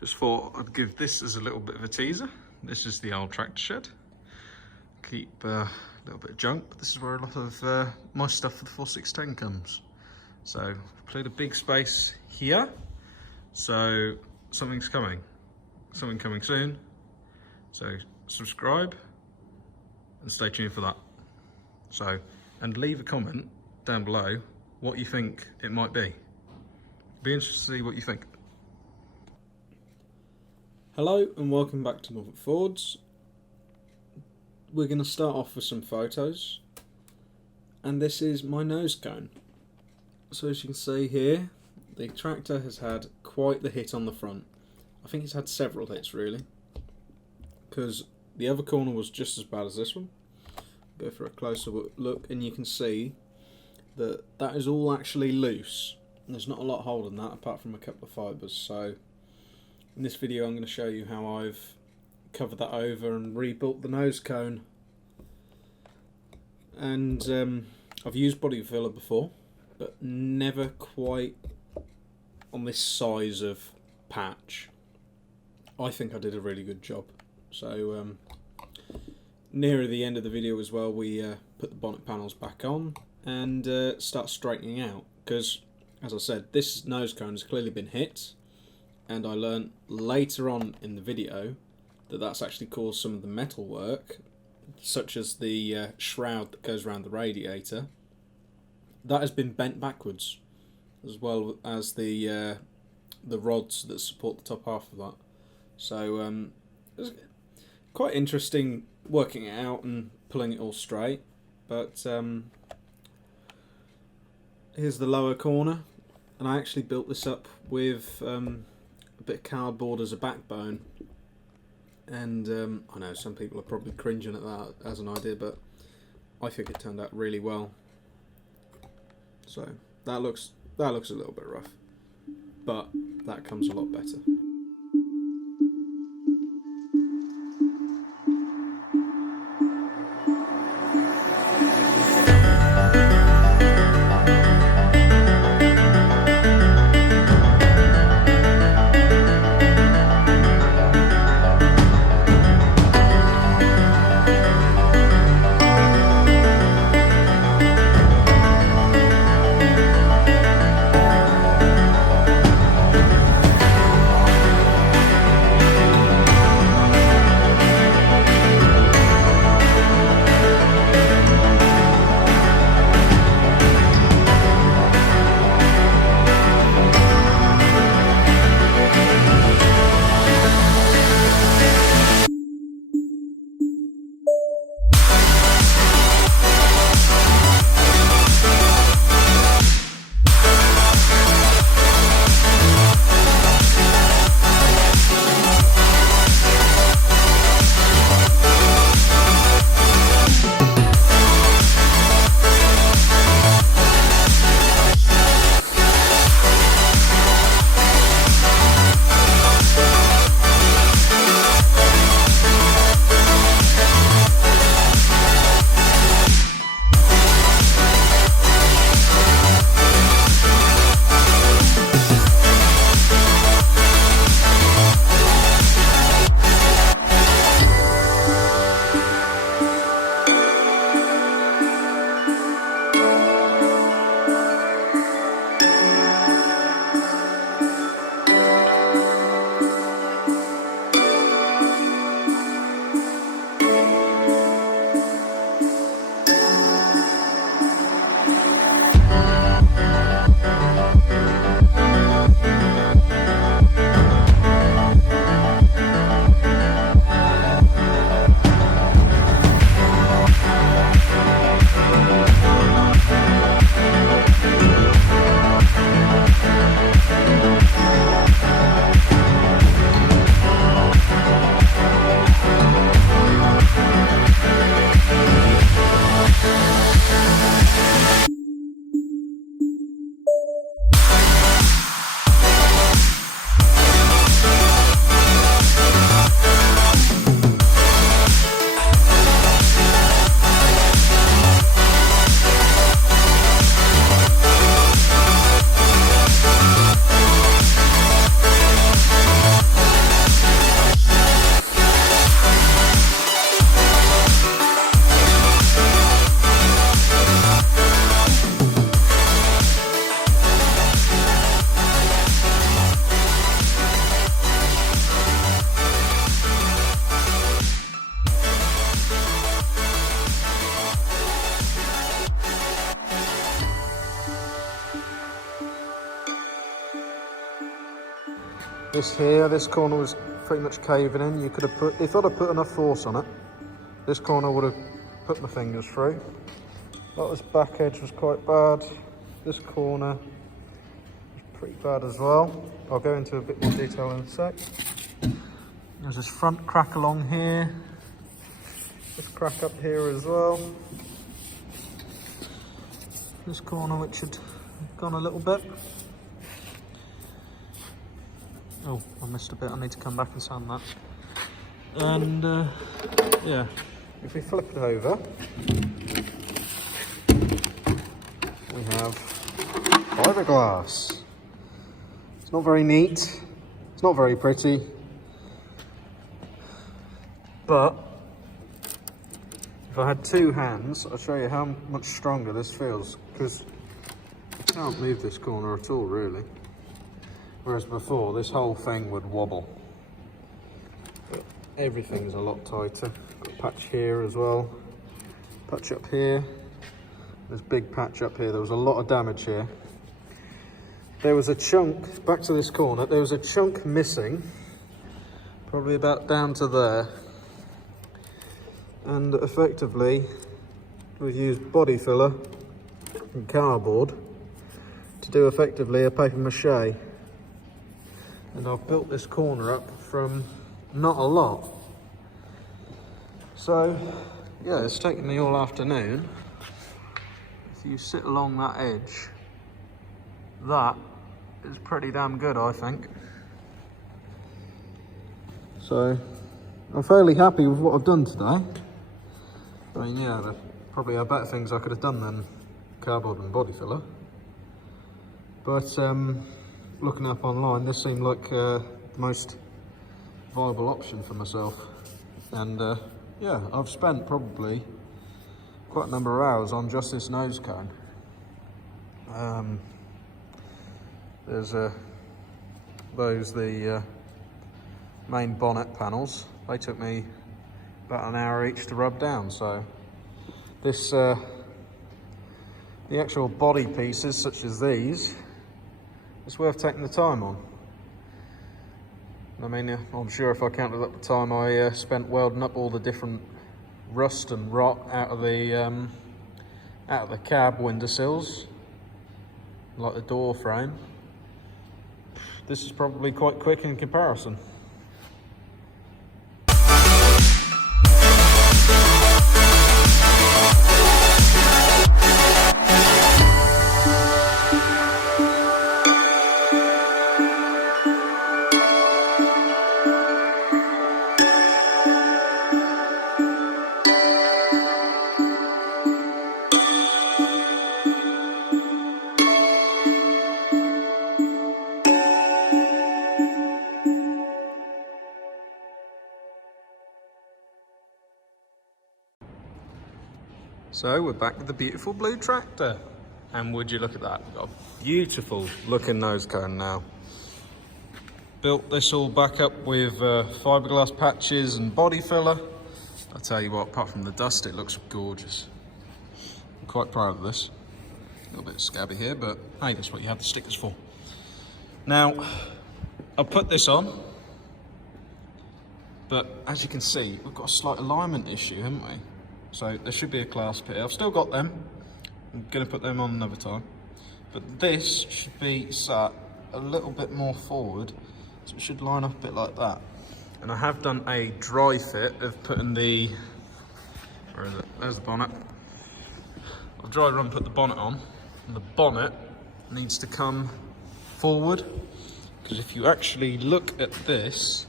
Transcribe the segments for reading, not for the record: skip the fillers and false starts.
Just thought I'd give this as a little bit of a teaser. This is the old tractor shed. Keep a little bit of junk, but this is where a lot of my stuff for the 4610 comes. So I've cleared a big space here. So something's coming. Something coming soon. So subscribe and stay tuned for that. So, and leave a comment down below what you think it might be. Be interested to see what you think. Hello and welcome back to Norfolk Fords. We're going to start off with some photos, and this is my nose cone. So as you can see here, the tractor has had quite the hit on the front. I think it's had several hits really, because the other corner was just as bad as this one. Go for a closer look and you can see that that is all actually loose. There's not a lot holding that apart from a couple of fibres. So in this video I'm going to show you how I've covered that over and rebuilt the nose cone. And I've used body filler before, but never quite on this size of patch. I think I did a really good job. So nearer the end of the video as well, we put the bonnet panels back on and start straightening out, because as I said, this nose cone has clearly been hit, and I learned later on in the video that that's actually caused some of the metal work, such as the shroud that goes around the radiator, that has been bent backwards, as well as the rods that support the top half of that. So it's quite interesting working it out and pulling it all straight. But here's the lower corner, and I actually built this up with a bit of cardboard as a backbone. And I know some people are probably cringing at that as an idea, but I think it turned out really well. So that looks a little bit rough, but that comes a lot better. This corner was pretty much caving in. You could have put, if I'd have put enough force on it, this corner would have put my fingers through. This back edge was quite bad. This corner was pretty bad as well. I'll go into a bit more detail in a sec. There's this front crack along here. This crack up here as well. This corner which had gone a little bit. Oh, I missed a bit. I need to come back and sand that. And yeah, if we flip it over, we have fiberglass. It's not very neat. It's not very pretty. But if I had two hands, I'll show you how much stronger this feels, because I can't move this corner at all, really. Whereas before, this whole thing would wobble. But everything's a lot tighter. Got a patch here as well. Patch up here. There's a big patch up here. There was a lot of damage here. There was a chunk, back to this corner, there was a chunk missing. Probably about down to there. And effectively, we've used body filler and cardboard to do effectively a paper mache. And I've built this corner up from not a lot. So, yeah, it's taken me all afternoon. If you sit along that edge, that is pretty damn good, I think. So, I'm fairly happy with what I've done today. I mean, yeah, there probably are better things I could have done than cardboard and body filler. But looking up online, this seemed like the most viable option for myself. And yeah, I've spent probably quite a number of hours on just this nose cone. There's the main bonnet panels. They took me about an hour each to rub down, so this the actual body pieces such as these, it's worth taking the time on. I mean, I'm sure if I counted up the time I spent welding up all the different rust and rot out of the cab windowsills, like the door frame, this is probably quite quick in comparison. So we're back with the beautiful blue tractor, and would you look at that, we've got a beautiful looking nose cone now. Built this all back up with fiberglass patches and body filler. I'll tell you what, apart from the dust, it looks gorgeous. I'm quite proud of this. A little bit scabby here, but hey, that's what you have the stickers for. Now, I'll put this on, but as you can see, we've got a slight alignment issue, haven't we? So there should be a clasp here. I've still got them. I'm going to put them on another time. But this should be sat a little bit more forward, so it should line up a bit like that. And I have done a dry fit of putting the, where is it? There's the bonnet. I've dry run put the bonnet on, and the bonnet needs to come forward, because if you actually look at this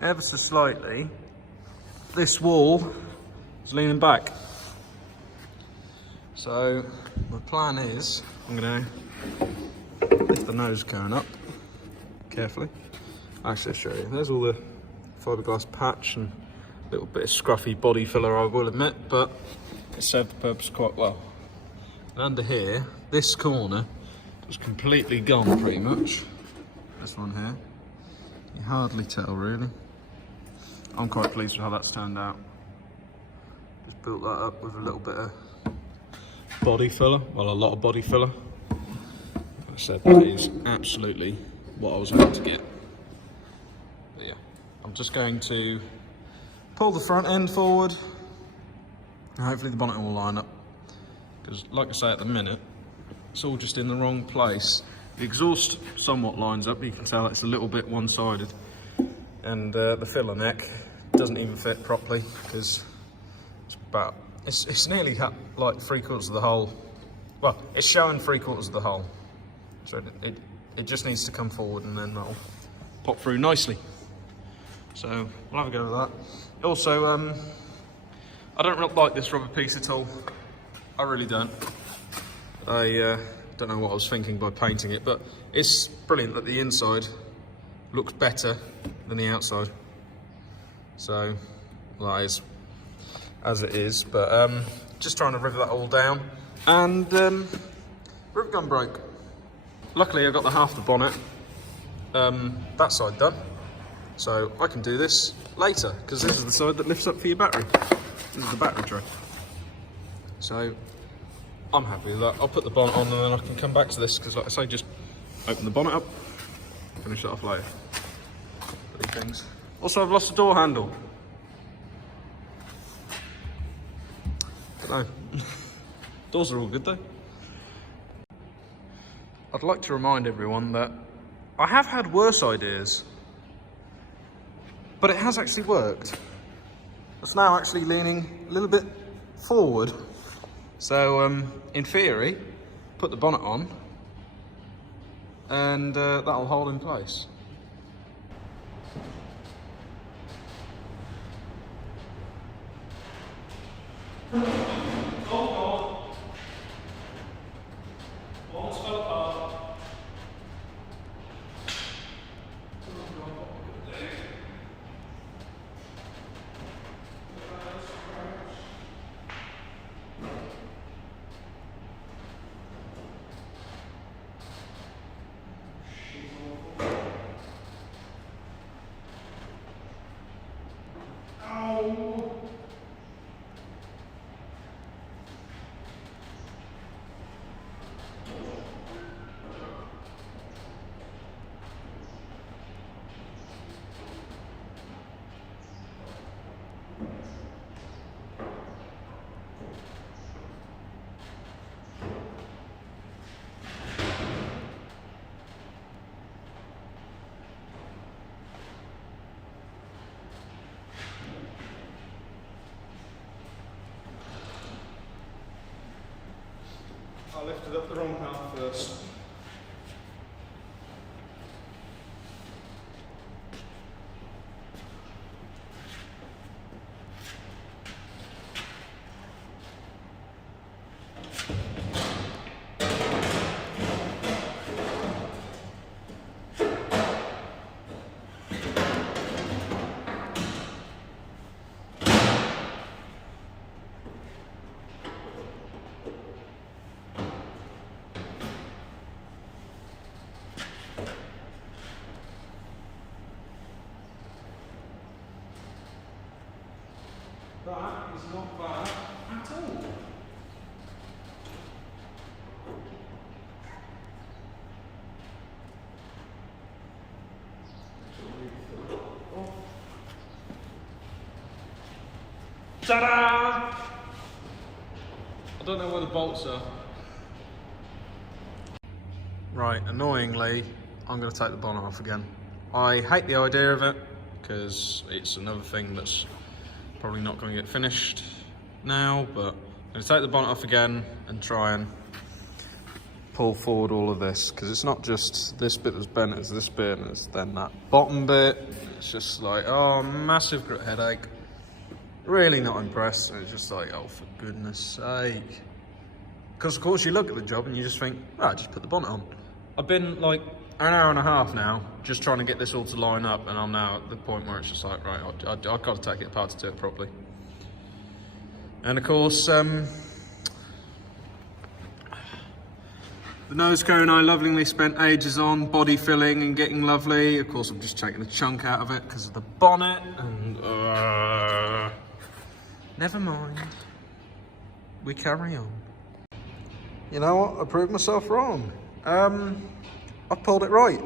ever so slightly, this wall is leaning back. So my plan is, I'm going to lift the nose cone up carefully. Actually, I'll show you. There's all the fiberglass patch and a little bit of scruffy body filler, I will admit, but it served the purpose quite well. And under here, this corner was completely gone pretty much. This one here, you hardly tell really. I'm quite pleased with how that's turned out. Just built that up with a little bit of body filler, well, a lot of body filler. Like I said, that is absolutely what I was hoping to get. But yeah, I'm just going to pull the front end forward and hopefully the bonnet will line up. Because like I say, at the minute, it's all just in the wrong place. The exhaust somewhat lines up, but you can tell it's a little bit one-sided. And the filler neck doesn't even fit properly because it's nearly like 3/4 of the hole. Well, it's showing 3/4 of the hole. So it just needs to come forward and then that'll pop through nicely. So we'll have a go with that. Also, I don't really like this rubber piece at all. I really don't. I don't know what I was thinking by painting it, but it's brilliant that the inside looks better than the outside. So, well, that is as it is, but just trying to rivet that all down. And rivet gun broke. Luckily I got the half the bonnet, that side done. So I can do this later, because this is the side that lifts up for your battery. This is the battery tray. So I'm happy with that. I'll put the bonnet on and then I can come back to this, because like I say, just open the bonnet up, finish it off later. Three things. Also, I've lost the door handle. Don't know. Doors are all good though. I'd like to remind everyone that I have had worse ideas, but it has actually worked. It's now actually leaning a little bit forward. So in theory, put the bonnet on and that'll hold in place. I lifted up the wrong half first. That is not bad at all. Ta-da! I don't know where the bolts are. Right, annoyingly, I'm going to take the bonnet off again. I hate the idea of it, because it's another thing that's probably not going to get finished now, but I'm going to take the bonnet off again and try and pull forward all of this, because it's not just this bit that's bent, it's this bit and it's then that bottom bit. It's just like, oh, massive grit headache. Really not impressed. And it's just like, oh, for goodness sake. Because of course you look at the job and you just think, right, just put the bonnet on. I've been like an hour and a half now just trying to get this all to line up, and I'm now at the point where it's just like, right, I've got to take it apart to do it properly. And of course, the nose cone I lovingly spent ages on, body filling and getting lovely. Of course, I'm just taking a chunk out of it because of the bonnet, and never mind. We carry on. You know what? I proved myself wrong. I pulled it right.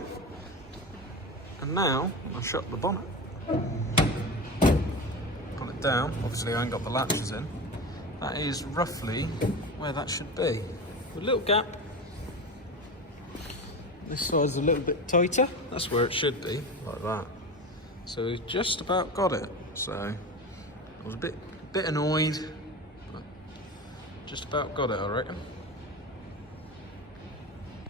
And now, I'll shut the bonnet. Pull it down. Obviously I ain't got the latches in. That is roughly where that should be. A little gap. This side's a little bit tighter. That's where it should be, like that. So we've just about got it. So I was a bit annoyed, but just about got it, I reckon.